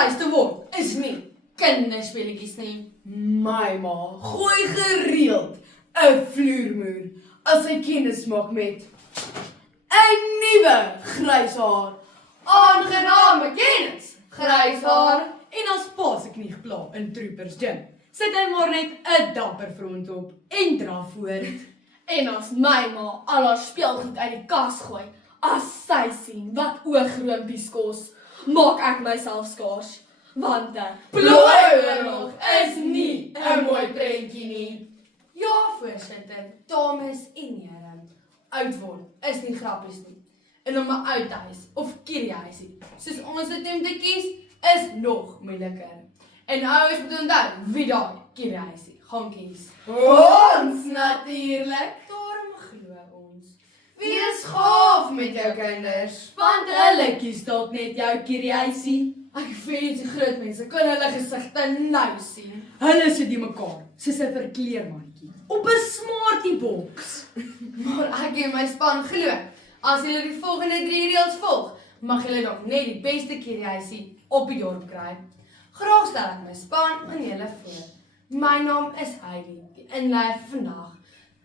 getuis te word is nie kinderspeletjies nie. My ma gooi gereeld 'n vloermuur as sy kennis maak met 'n nuwe grys haar. Aangename kennis, grys haar. En as pa se knie gepla in Troopers Gym, sit hy maar net 'n dapper front op en dra voort. En as my ma al haar speelgoed uit die kas gooi, as sy sien wat oogroompies kos, maak ek myself skaars. Want 'n Plooioorlog is nie 'n mooi prentjie nie. Ja, voorsitter, dames en here. Oudword is nie grappies nie. En om 'n uithuis of kieriehuisie, soos ons dit neem te kies, is nog moeiliker. En ouers moet onthou wie daai kieriehuisie gaan kies. Ons natuurlik. Daarom glo ons. Wees gaaf met jou kinders. Want hulle kies dalk net jou kieriehuisie. Ek weet die groot mense kan hulle gesigte nou sien. Hulle sit die mekaar soos 'n verkleermannetjie op 'n smartie boks. Maar ek en my span glo, as julle die volgende 3 reëls volg, mag julle dalk net die beste kieriehuisie op die dorp kry. Graag stel ek my span aan julle voor. My naam is Heidi, die inleier vir vandag.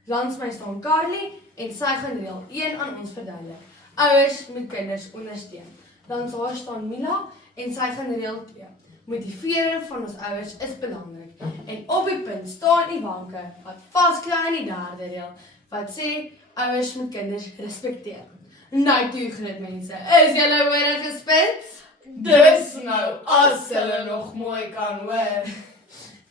Langs my staan Carly en sy gaan reël 1 aan ons verduidelik. Ouers moet kinders ondersteun. Langs haar staan Mila en sy gaan reël 2. Motivering van ons ouers is belangrik. En op die punt staan Ivanka wat vasklou in die 3de reël wat sê ouers moet kinders respekteer. Nou toe groot mense, is julle hore gespits? Dis nou as hulle nog mooi kan hoor.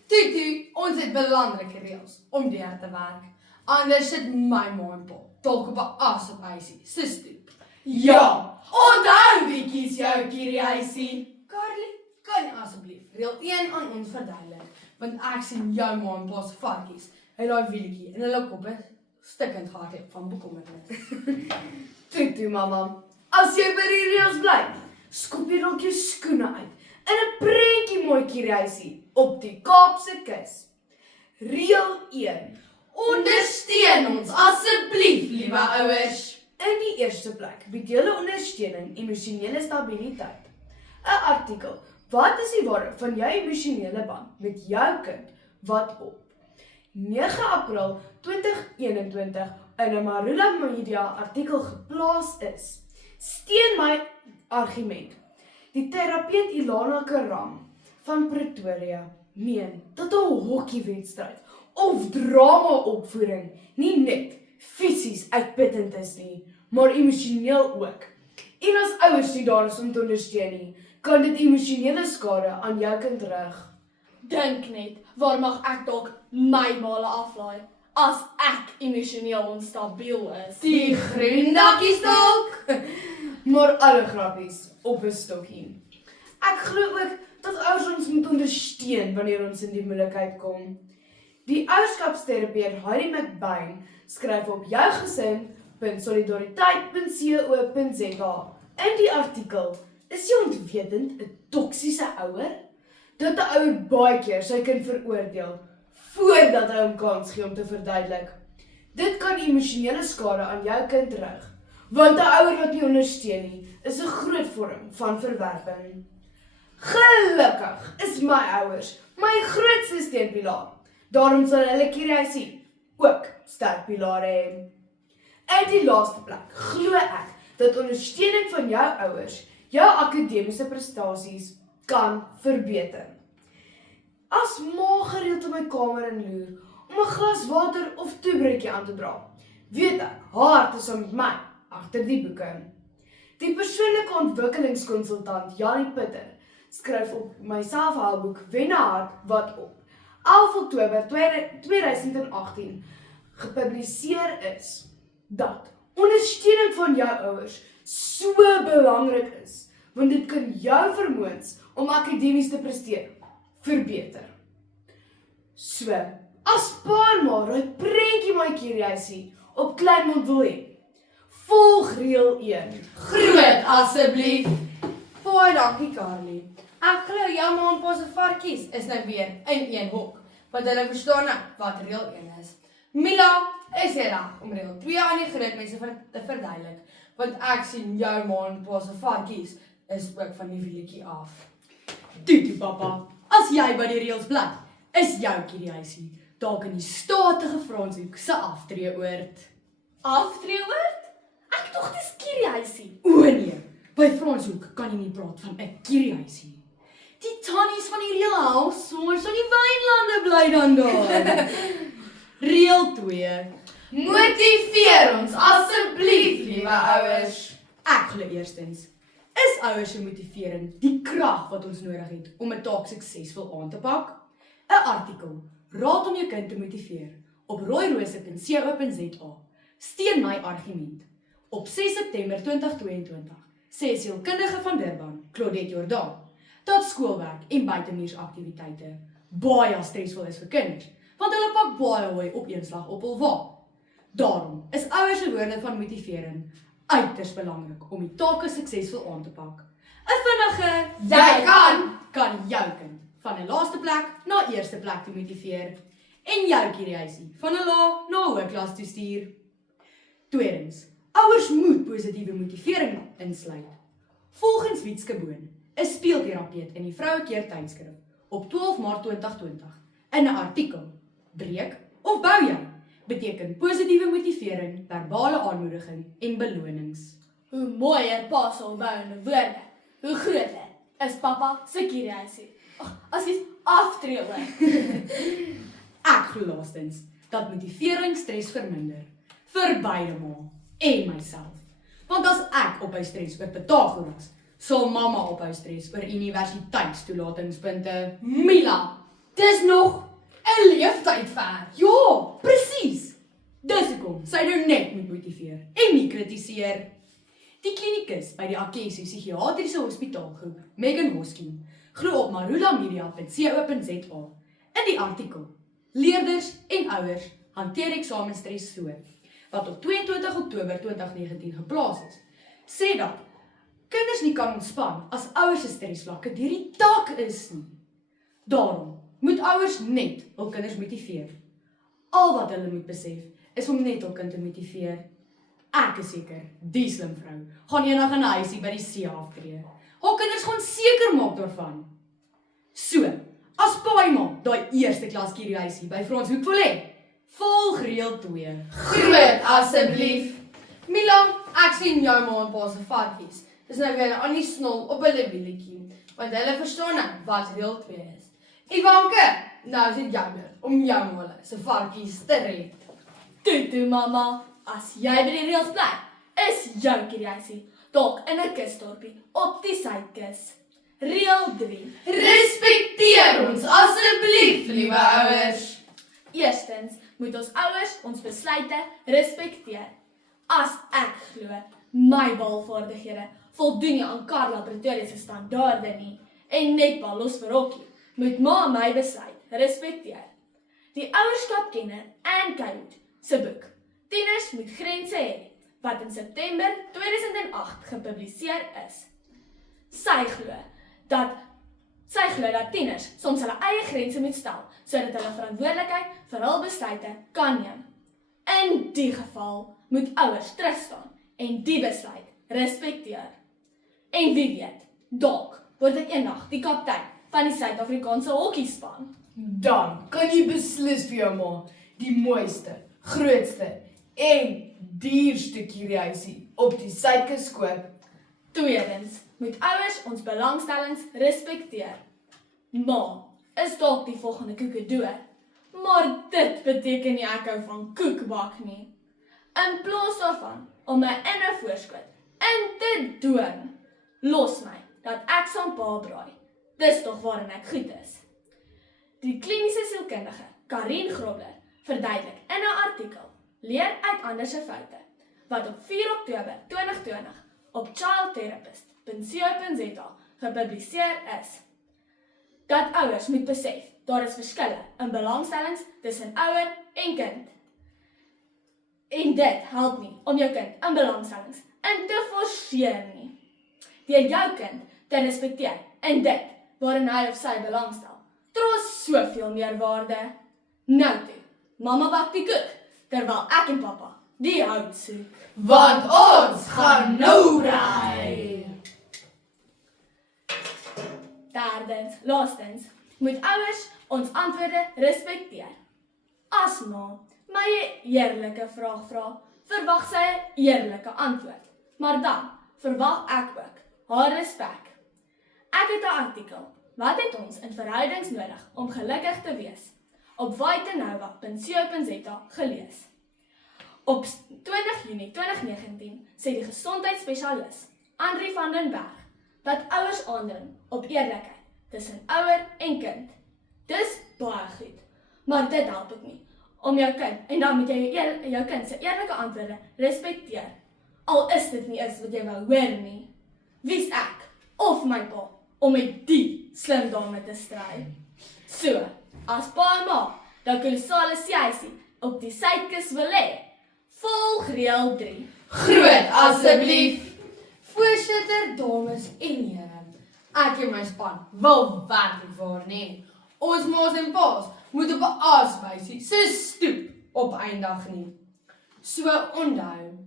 Toe, ons het belangrike reëls om deur te werk. Anders sit my ma en pa dalk op 'n as op huisie, se stoep. Ja, onthou wie kies jou kieriehuisie. Carly, kan jy asseblief reël 1 aan ons verduidelik? Want ek sien jou ma en pa se varkies en daai wielietjie en hulle koppe stikkend gehard het van bekommernis. Toe, mamma. As jy by die reëls bly, skop jy dalk jou skoene uit in 'n prentjie mooi kieriehuisie op die Kaapse kus. Reël 1. Ondersteun ons asseblief, liewe ouers. In die eerste plek bied julle ondersteuning emosionele stabiliteit. 'n Artikel. Wat is die waarde van jou emosionele band met jou kind wat op 9 April 2021 in 'n Marula Media artikel geplaas is? Steun my argument. Die terapeut Ilana Karam van Pretoria meen dat 'n hokkiewedstryd of drama-opvoering nie net fisies uitputtend is nie, maar emosioneel ook. En as ouers nie daar is om te ondersteun nie, kan dit emosionele skade aan jou kind rig. Dink net, waar mag ek dalk my male aflaai as ek emosioneel onstabiel is? Die groen dakkies dalk. Maar alle grappies op 'n stokkie. Ek glo ook dat ouers ons moet ondersteun wanneer ons in die moeilikheid kom. Die ouerskapsterapeut Harry McBain skryf op jougesin.solidariteit.co.za. In die artikel, is jy ontwetend 'n toksiese ouer? Dat 'n ouer baie keer sy kind veroordeel voordat hy hom kans gee om te verduidelik. Dit kan emosionele skade aan jou kind rig, want 'n ouer wat nie ondersteun nie, is 'n groot vorm van verwerping. Gelukkig is my ouers my grootste steunpilaar. Daarom sal hulle kieriehuisie ook sterk pilare hê. In die laaste plek glo ek dat ondersteuning van jou ouers jou akademiese prestasies kan verbeter. As ma gereeld in my kamer inloer om 'n glas water of toebroodjie aan te dra, weet ek, haar hart is saam met my agter die boeke. Die persoonlike ontwikkelingskonsultant Janie Pitter skryf op my selfhelpboek Wen 'n Hart wat op 11 Oktober 2018 gepubliseer is, dat ondersteuning van jou ouers so belangrik is, want dit kan jou vermoëns om akademies te presteer verbeter. So, as pa en ma daai prentjie my kieriehuisie op Kleinmond wil hê, volg reël 1. Groot asseblief. Baie dankie Carly. Ek glo jou ma en pa se varkies is nou weer in een hok, want hulle verstaan nou wat reël 1 is. Mila, is jy reg om reël 2 aan die groot mense te verduidelik, want ek sien jou ma en pa se varkies is ook van die wielietjie af. Tutu papa, as jy by die reëls bly, is jou kieriehuisie dalk in die statige Franshoek se aftreeoord. Aftreeoord? Ek tog dis kieriehuisie. O nee, by Franshoek kan jy nie praat van 'n kieriehuisie. Die tannies van die reël householders aan die wynlande bly dan daar. Reël 2. Motiveer ons asseblief, liewe ouers. Ek glo eerstens, is ouers se motivering die krag wat ons nodig het om 'n taak suksesvol aan te pak? 'n Artikel, Raad om jou kind te motiveer, op rooirose.co.za, steun my argument. Op 6 September 2022 sê sielkundige van Durban, Claudette Jordan, dat skoolwerk en buitemuursaktiwiteite baie stresvol is vir kinders, want hulle pak baie hooi op een slag op hul wa. Daarom is ouers se woorde van motivering uiters belangrik om die take suksesvol aan te pak. 'n Vinnige Jy kan jou kind van 'n laaste plek na eerste plek te motiveer en jou kieriehuisie van 'n lae na 'n hoë klas toe stuur. Tweedens, ouers moet positiewe motivering insluit. Volgens Wietske Boon, 'n speelterapeut in die Vrouekeer tydskrif op 12 Maart 2020, in 'n artikel, breek of bou jy, beteken positiewe motivering, verbale aanmoediging en belonings. Hoe mooier pa se opbouende woorde, hoe groter is papa se kieriehuisie. As jy aftreeoord. Ek glo laastens dat motivering stres verminder, vir beide ma en myself. Want as ek ophou stres oor Pythagoras, sal mamma ophou stres oor universiteitstoelatingspunte. Mila, dis nog 'n leeftyd ver. Ja, presies. Dis hoekom sy nou net moet motiveer en nie kritiseer. Die klinikus by die Akeso Psigiatriese Hospitaalgroep, Megan Hoskin, glo op marulamedia.co.za in die artikel Leerders en ouers hanteer eksamenstres so, wat op 22 Oktober 2019 geplaas is, sê dat kinders nie kan ontspan as ouers se stresvlakke deur die dak is nie. Daarom moet ouers net hul kinders motiveer. Al wat hulle moet besef is om net hul kind te motiveer. Ek is seker, die slim vrou gaan eendag in 'n huisie by die see aftree. Haar kinders gaan seker maak daarvan. So, as pa en ma daai eerste klas kieriehuisie by Franshoek wil hê, volg reël 2. Groot asseblief. Mila, ek sien jou ma en pa se varkies. Dis nou weer aan die snol op hulle wielietjie, want hulle verstaan nou wat reël 2 is. Ivanke, nou is dit jammer om jou ma se varkies te red. Tutu mamma, as jy by die reëls bly, is jou kieriehuisie dalk in 'n kusdorpie op die suidkus. Reël 3. Respekteer ons asseblief, liewe ouers. Eerstens moet ons ouers ons besluite respekteer. As ek glo, my balvaardighede voldoen nie aan Karla Pretoria se standaarde nie en netbal los vir hokkie, moet ma my besluit respekteer. Die ouerskapkenner Anne Kayut se boek Tieners moet grense hê, wat in September 2008 gepubliseer is. Sy glo dat tieners soms hulle eie grense moet stel, sodat hulle verantwoordelikheid vir hul besluite kan neem. In die geval moet ouers terugstaan en die besluit respekteer. En wie weet, dalk word ek eendag die kaptein van die Suid-Afrikaanse hokkiespan. Dan kan jy beslis vir jou ma die mooiste, grootste en duurste kieriehuisie op die suidkus koop. Tweedens moet ouers ons belangstellings respekteer. Ma is dalk die volgende koekedoer, maar dit beteken nie ek hou van koekbak nie. In plaas daarvan om my in 'n voorskot in te doen, los my dat ek saam pa braai. Dis tog waarin ek goed is. Die kliniese sielkundige Karin Grobler verduidelik in 'n artikel Leer uit ander se foute, wat op 4 Oktober 2020 op childtherapist.co.za gepubliseer is, dat ouers moet besef, daar is verskille in belangstellings tussen ouer en kind. En dit help nie om jou kind in belangstellings in te forceer nie. Deur jou kind te respekteer in dit waarin hy of sy belangstel, dra soveel meer waarde. Nou toe, mamma bak die koek, terwyl ek en papa die hout soek. Want ons gaan nou ry. Daar laastens, moet ouers ons antwoorde respekteer. As ma my 'n eerlike vraag vra, verwag sy 'n eerlike antwoord. Maar dan verwag ek ook haar respek. Ek het 'n artikel, wat het ons in verhoudings nodig om gelukkig te wees, op whitenova.co.za gelees. Op 20 Junie 2019 sê die gesondheidsspesialis Andri van den Berg dat ouers aandring op eerlikheid tussen ouer en kind. Dis baie goed, maar dit help ook nie om jou kind, en dan moet jy jou kind se eerlike antwoorde respekteer. Al is dit nie eens wat jy wou hoor nie. Wie's ek of my pa om met die slim dame te stry? So, as pa en ma dat kolossale seisie op die suidkus wil hê, volg reël 3. Groet asseblief. Voorsitter, dames en here. Ek en my span wil werklik waar nie. Ons ma's en pa's moet op 'n aaswysie se stoep op eindig nie. So onthou,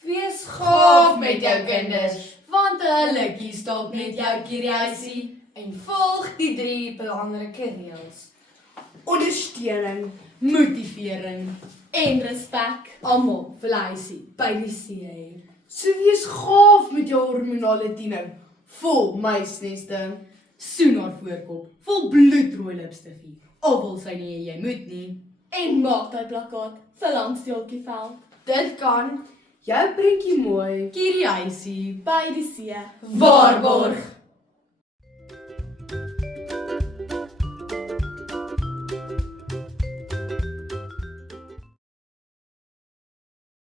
wees gaaf met jou kinders, want hulle kies dalk net jou kiriasie en volg die 3 belangrike reëls. Ondersteuning. Motivering. En respek. Almal verlysie by die see. So wees gaaf met jou hormonale tiening. Vol muisneste. Soen haar voorkop, vol bloedrooi lipstifie. Al wil sy nie jy moet nie. En maak daai plakkaat vir Langsteeltjie veld Dit kan Jou prentjie mooi. Kiriasie. by die see. waarborg.